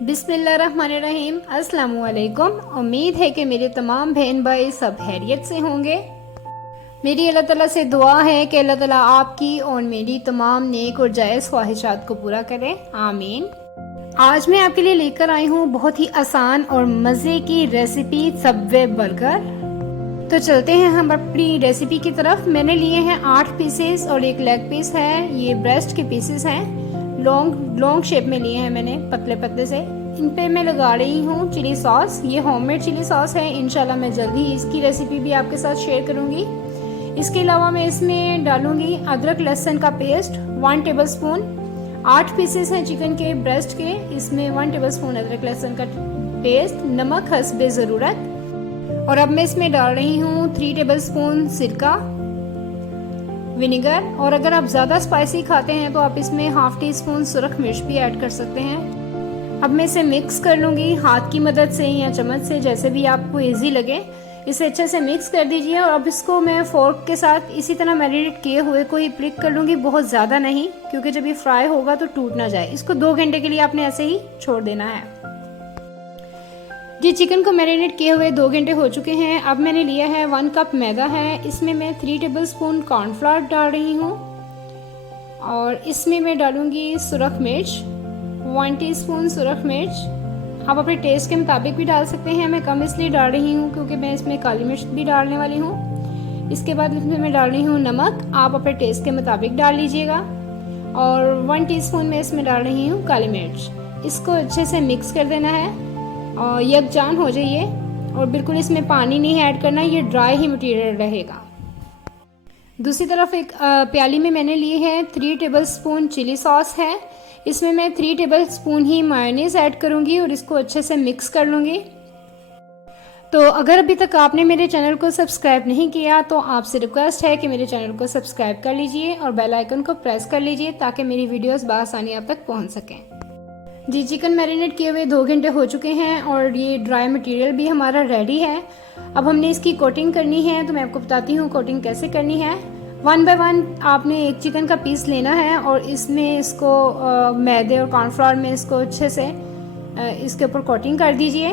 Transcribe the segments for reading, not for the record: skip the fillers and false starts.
बिस्मिल्लाहिर्रहमानिर्रहीम। अस्सलाम वालेकुम। उम्मीद है कि मेरे तमाम बहन भाई सब खैरियत से होंगे। मेरी अल्लाह ताला से दुआ है कि अल्लाह ताला आपकी और मेरी तमाम नेक और जायज़ ख्वाहिशात को पूरा करे, आमीन। आज मैं आपके लिए लेकर आई हूँ बहुत ही आसान और मज़े की रेसिपी सबवे बर्गर। तो चलते हैं हम अपनी रेसिपी की तरफ। मैंने लिए हैं 8 पीसेस और एक लेग पीस है। ये ब्रेस्ट के पीसेस हैं, लॉन्ग शेप में लिए हैं मैंने, पतले पतले से। इन पे मैं लगा रही हूँ चिली सॉस। ये होममेड चिली सॉस है। इंशाल्लाह मैं जल्दी इसकी रेसिपी भी आपके साथ शेयर करूँगी। इसके अलावा मैं इसमें डालूँगी अदरक लहसुन का पेस्ट 1 टेबल स्पून। 8 पीसेस हैं चिकन के ब्रेस्ट के, इसमें 1 टेबल स्पून अदरक लहसुन का पेस्ट, नमक हस्बे ज़रूरत। और अब मैं इसमें डाल रही हूँ 3 टेबल स्पून सिरका, विनेगर। और अगर आप ज़्यादा स्पाइसी खाते हैं तो आप इसमें हाफ टी स्पून सुरख मिर्च भी ऐड कर सकते हैं। अब मैं इसे मिक्स कर लूँगी हाथ की मदद से या चम्मच से, जैसे भी आपको इजी लगे। इसे अच्छे से मिक्स कर दीजिए। और अब इसको मैं फोर्क के साथ इसी तरह मैरिनेट किए हुए को ही प्रिक कर लूँगी, बहुत ज़्यादा नहीं, क्योंकि जब ये फ्राई होगा तो टूट ना जाए। इसको 2 घंटे के लिए आपने ऐसे ही छोड़ देना है। जी, चिकन को मैरिनेट किए हुए 2 घंटे हो चुके हैं। अब मैंने लिया है 1 कप मैदा है। इसमें मैं 3 टेबल स्पून कॉर्नफ्लावर डाल रही हूँ। और इसमें मैं डालूंगी सुरख मिर्च, 1 टीस्पून सुरख मिर्च। आप अपने टेस्ट के मुताबिक भी डाल सकते हैं। मैं कम इसलिए डाल रही हूँ क्योंकि मैं इसमें काली मिर्च भी डालने वाली हूँ। इसके बाद इसमें मैं डाल रही हूँ नमक, आप अपने टेस्ट के मुताबिक डाल लीजिएगा। और 1 टीस्पून मैं इसमें डाल रही हूँ काली मिर्च। इसको अच्छे से मिक्स कर देना है और यकजान हो जाइए। और बिल्कुल इसमें पानी नहीं ऐड करना, ये ड्राई ही मटेरियल रहेगा। दूसरी तरफ एक प्याली में मैंने लिए है 3 टेबल स्पून चिली सॉस है। इसमें मैं 3 टेबल स्पून ही मायोनीज ऐड करूंगी और इसको अच्छे से मिक्स कर लूँगी। तो अगर अभी तक आपने मेरे चैनल को सब्सक्राइब नहीं किया तो आपसे रिक्वेस्ट है कि मेरे चैनल को सब्सक्राइब कर लीजिए और बेल आइकन को प्रेस कर लीजिए ताकि मेरी वीडियोस बआसानी आप तक पहुँच सकें। जी, चिकन मैरिनेट किए हुए 2 घंटे हो चुके हैं और ये ड्राई मटेरियल भी हमारा रेडी है। अब हमने इसकी कोटिंग करनी है, तो मैं आपको बताती हूँ कोटिंग कैसे करनी है। 1 बाय 1 आपने एक चिकन का पीस लेना है और इसमें इसको मैदे और कॉर्नफ्लोर में इसको अच्छे से इसके ऊपर कोटिंग कर दीजिए।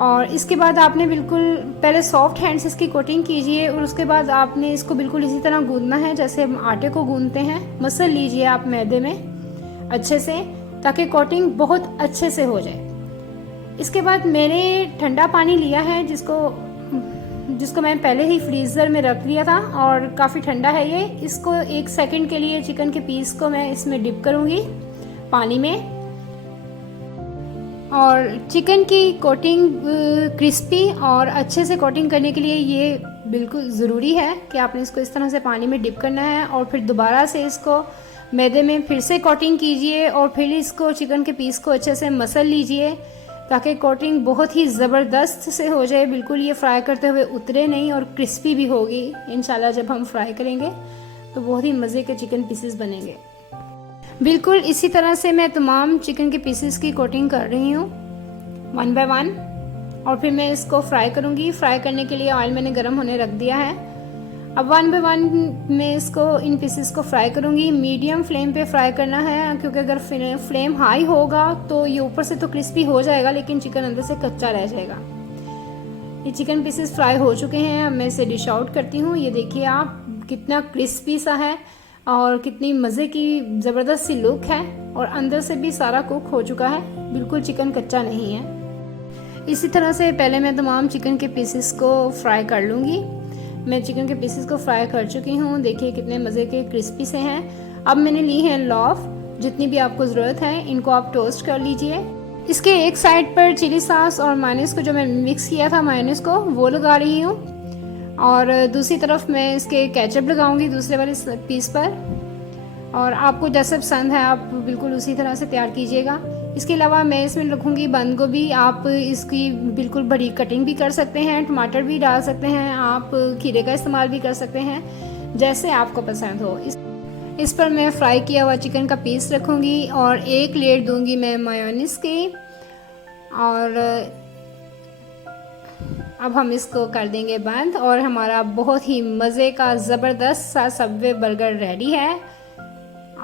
और इसके बाद आपने बिल्कुल पहले सॉफ्ट हैंड से इसकी कोटिंग कीजिए और उसके बाद आपने इसको बिल्कुल इसी तरह गूंदना है जैसे हम आटे को गूंदते हैं। मसल लीजिए आप मैदे में अच्छे से, ताकि कोटिंग बहुत अच्छे से हो जाए। इसके बाद मैंने ठंडा पानी लिया है जिसको मैं पहले ही फ्रीज़र में रख लिया था और काफ़ी ठंडा है ये। इसको 1 सेकंड के लिए चिकन के पीस को मैं इसमें डिप करूँगी पानी में। और चिकन की कोटिंग क्रिस्पी और अच्छे से कोटिंग करने के लिए ये बिल्कुल ज़रूरी है कि आपने इसको इस तरह से पानी में डिप करना है और फिर दोबारा से इसको मैदे में फिर से कोटिंग कीजिए और फिर इसको चिकन के पीस को अच्छे से मसल लीजिए ताकि कोटिंग बहुत ही ज़बरदस्त से हो जाए। बिल्कुल ये फ्राई करते हुए उतरे नहीं और क्रिस्पी भी होगी। इंशाल्लाह जब हम फ्राई करेंगे तो बहुत ही मज़े के चिकन पीसेस बनेंगे। बिल्कुल इसी तरह से मैं तमाम चिकन के पीसेस की कोटिंग कर रही हूँ 1 बाय 1 और फिर मैं इसको फ्राई करूँगी। फ्राई करने के लिए ऑयल मैंने गर्म होने रख दिया है। अब 1 बाय 1 मैं इसको इन पीसेस को फ्राई करूँगी। मीडियम फ्लेम पे फ्राई करना है क्योंकि अगर फ्लेम हाई होगा तो ये ऊपर से तो क्रिस्पी हो जाएगा लेकिन चिकन अंदर से कच्चा रह जाएगा। ये चिकन पीसेस फ्राई हो चुके हैं। अब मैं इसे डिश आउट करती हूँ। ये देखिए आप कितना क्रिस्पी सा है और कितनी मज़े की ज़बरदस्त सी लुक है और अंदर से भी सारा कुक हो चुका है, बिल्कुल चिकन कच्चा नहीं है। इसी तरह से पहले मैं तमाम चिकन के पीसेस को फ्राई कर लूँगी। मैं चिकन के पीसेस को फ्राई कर चुकी हूँ। देखिए कितने मज़े के क्रिस्पी से हैं। अब मैंने ली है लौफ, जितनी भी आपको ज़रूरत है इनको आप टोस्ट कर लीजिए। इसके एक साइड पर चिली सॉस और मायोनीज़ को जो मैं मिक्स किया था मायोनीज़ को वो लगा रही हूँ और दूसरी तरफ मैं इसके केचप लगाऊंगी दूसरे वाले पीस पर। और आपको जैसे पसंद है आप बिल्कुल उसी तरह से तैयार कीजिएगा। इसके अलावा मैं इसमें रखूँगी बंद गोभी। आप इसकी बिल्कुल बड़ी कटिंग भी कर सकते हैं, टमाटर भी डाल सकते हैं, आप खीरे का इस्तेमाल भी कर सकते हैं, जैसे आपको पसंद हो। इस पर मैं फ्राई किया हुआ चिकन का पीस रखूँगी और एक लेयर दूँगी मैं मायोनीज़ की। और अब हम इसको कर देंगे बंद और हमारा बहुत ही मज़े का ज़बरदस्त सा सबवे बर्गर रेडी है।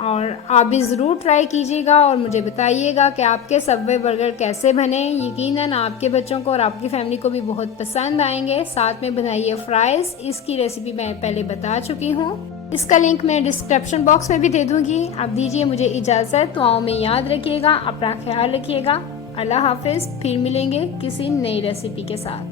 और आप भी ज़रूर ट्राई कीजिएगा और मुझे बताइएगा कि आपके सबवे बर्गर कैसे बने। यकीनन आपके बच्चों को और आपकी फैमिली को भी बहुत पसंद आएंगे। साथ में बनाइए फ्राइज़, इसकी रेसिपी मैं पहले बता चुकी हूँ, इसका लिंक मैं डिस्क्रिप्शन बॉक्स में भी दे दूँगी। अब दीजिए मुझे इजाज़त, दुआओं में याद रखिएगा, अपना ख्याल रखिएगा। अल्लाह हाफिज़, फिर मिलेंगे किसी नई रेसिपी के साथ।